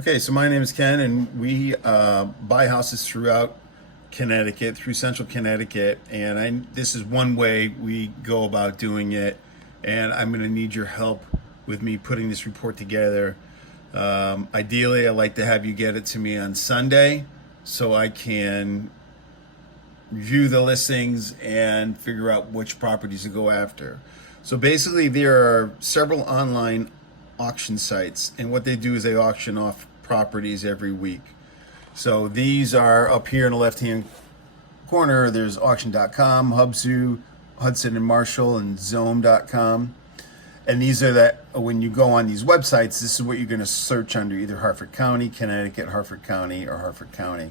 Okay, so my name is Ken, and we buy houses throughout Connecticut, through central Connecticut, and this is one way we go about doing it, and I'm going to need your help with me putting this report together. Ideally, I like to have you get it to me on Sunday so I can review the listings and figure out which properties to go after. So basically, there are several online auction sites, and what they do is they auction off properties every week. So these are up here in the left-hand corner. There's auction.com, Hubzu, Hudson and Marshall, and Zome.com. And these are that when you go on these websites, this is what you're going to search under, either Harford County, Connecticut, Harford County, or Harford County.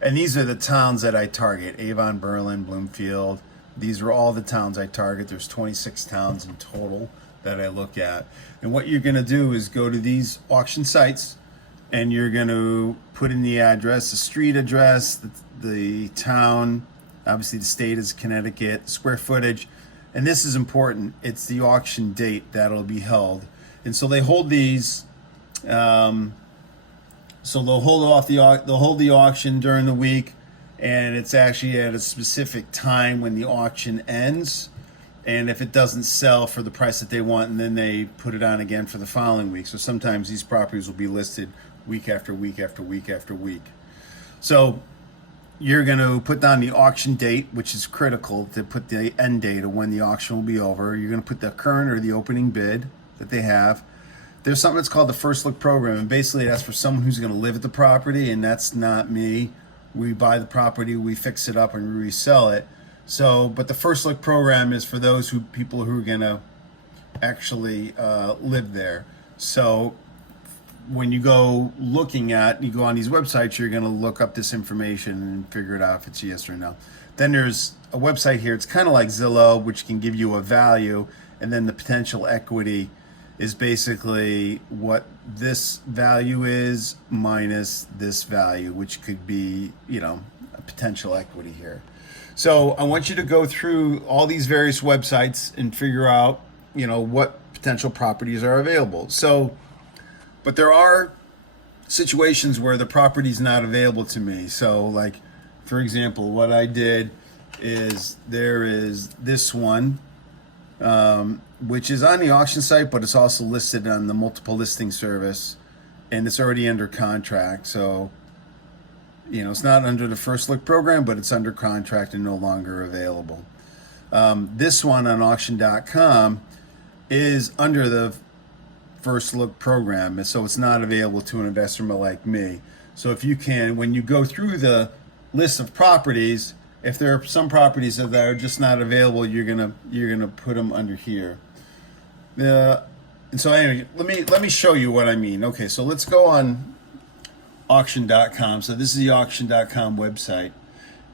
And these are the towns that I target: Avon, Berlin, Bloomfield. These are all the towns I target. There's 26 towns in total that I look at. And what you're going to do is go to these auction sites, and you're going to put in the address, the street address, the town, obviously the state is Connecticut, square footage, and this is important. It's the auction date that'll be held. And so they hold these. So they'll hold the auction during the week, and it's actually at a specific time when the auction ends. And if it doesn't sell for the price that they want, and then they put it on again for the following week. So sometimes these properties will be listed week after week after week after week. So you're going to put down the auction date, which is critical to put the end date of when the auction will be over. You're going to put the current or the opening bid that they have. There's something that's called the first look program, and basically that's for someone who's going to live at the property, and that's not me. We buy the property, we fix it up, and we resell it. So, but the first look program is for those people who are going to actually live there. So when you go you go on these websites, you're going to look up this information and figure it out if it's yes or no. Then there's a website here. It's kind of like Zillow, which can give you a value, and then the potential equity is basically what this value is minus this value, which could be, a potential equity here. So I want you to go through all these various websites and figure out, what potential properties are available. So, but there are situations where the property is not available to me. So, like, for example, what I did is there is this one, which is on the auction site, but it's also listed on the multiple listing service, and it's already under contract. So, it's not under the first look program, but it's under contract and no longer available. This one on auction.com is under the first look program, so it's not available to an investor like me. So if you can, when you go through the list of properties, if there are some properties that are just not available, you're gonna put them under here. And so anyway, let me show you what I mean. Okay, so let's go on auction.com. So this is the auction.com website.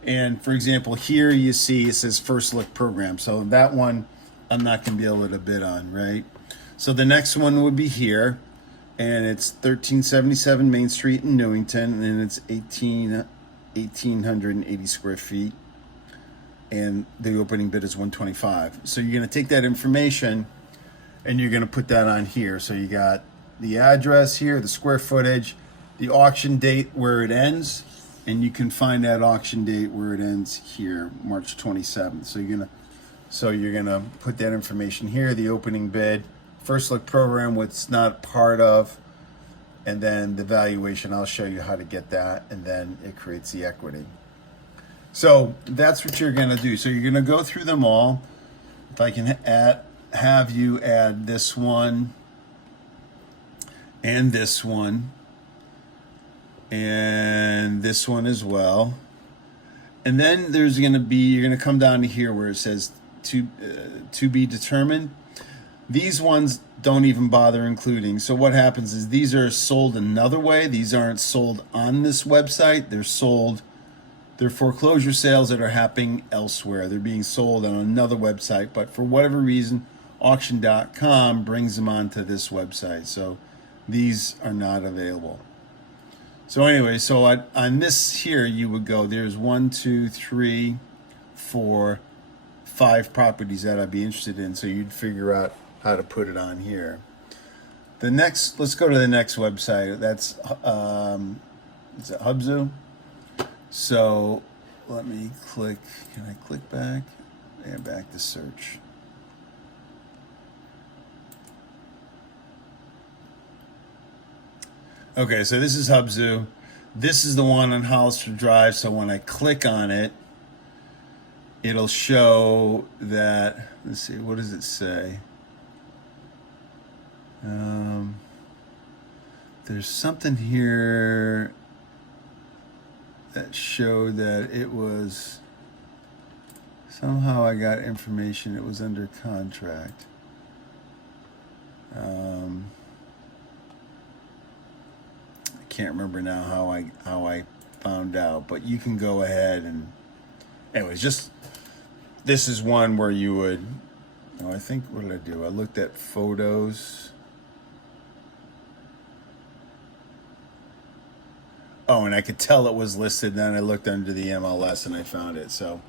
And for example, here you see it says first look program. So that one I'm not going to be able to bid on, right? So the next one would be here, and it's 1377 Main Street in Newington, and it's 1,880 square feet, and the opening bid is 125. So you're going to take that information and you're going to put that on here. So you got the address here, the square footage, the auction date where it ends, and you can find that auction date where it ends here, March 27th. So you're gonna put that information here, the opening bid, first look program, what's not part of, and then the valuation. I'll show you how to get that, and then it creates the equity. So that's what you're gonna do. So you're gonna go through them all. If I can have you add this one and this one and this one as well. And then you're going to come down to here where it says to be determined. These ones don't even bother including. So what happens is these are sold another way. These aren't sold on this website. They're foreclosure sales that are happening elsewhere. They're being sold on another website, but for whatever reason, auction.com brings them onto this website. So these are not available. So anyway, so on this here, you would go, there's 1, 2, 3, 4, 5 properties that I'd be interested in. So you'd figure out how to put it on here. The next, let's go to the next website. That's is it Hubzu? So let me click. Can I click back? And back to search. Okay, so this is Hubzu. This is the one on Hollister Drive. So when I click on it, it'll show that. Let's see, what does it say? There's something here that showed that it was, somehow I got information it was under contract. I can't remember now how I found out, but you can go ahead and, anyways, just, this is one where you would, oh, I think, what did I do? I looked at photos. Oh, and I could tell it was listed. Then I looked under the MLS and I found it. So,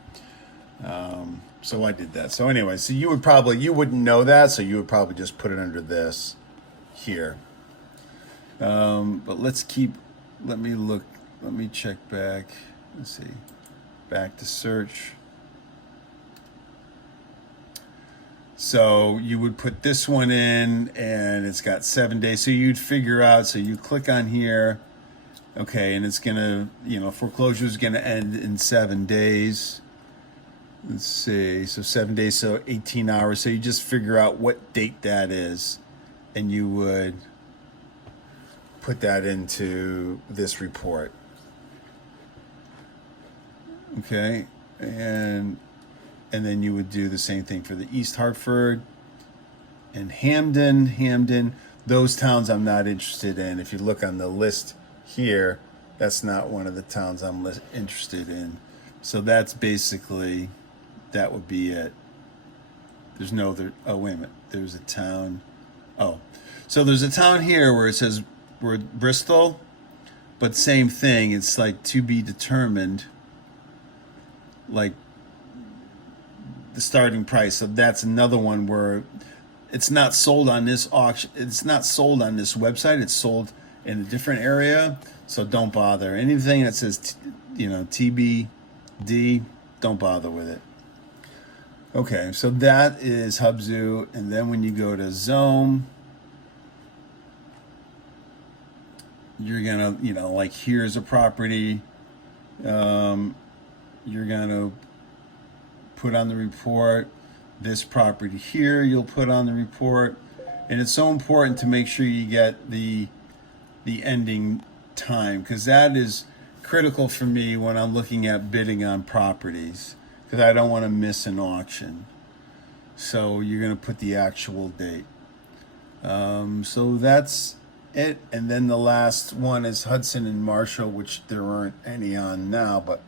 so I did that. So anyway, so you wouldn't know that. So you would probably just put it under this here. But let me look, let me check back. Let's see, back to search. So you would put this one in and it's got 7 days. So you'd figure out, so you click on here. Okay, and it's gonna, foreclosure is gonna end in 7 days. Let's see, so 7 days, so 18 hours. So you just figure out what date that is, and you would put that into this report. Okay, and then you would do the same thing for the East Hartford and Hamden. Those towns I'm not interested in. If you look on the list here, that's not one of the towns I'm interested in. So that's basically, that would be it. There's no other, oh, wait a minute. There's a town. Oh, so there's a town here where it says we're Bristol, but same thing. It's like to be determined, like the starting price. So that's another one where it's not sold on this auction. It's not sold on this website. It's sold in a different area, so don't bother. Anything that says, TBD, don't bother with it. Okay, so that is Hubzu, and then when you go to Zome, you're gonna, like here's a property, you're gonna put on the report. This property here, you'll put on the report, and it's so important to make sure you get the ending time, because that is critical for me when I'm looking at bidding on properties, because I don't want to miss an auction. So you're going to put the actual date. So that's it. And then the last one is Hudson and Marshall, which there aren't any on now, but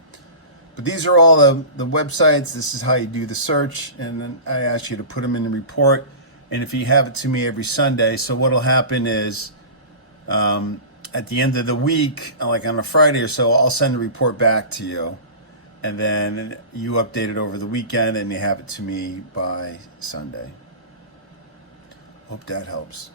these are all the websites. This is how you do the search, and then I ask you to put them in the report. And if you have it to me every Sunday, so what'll happen is, at the end of the week, like on a Friday or so, I'll send a report back to you, and then you update it over the weekend and you have it to me by Sunday. Hope that helps.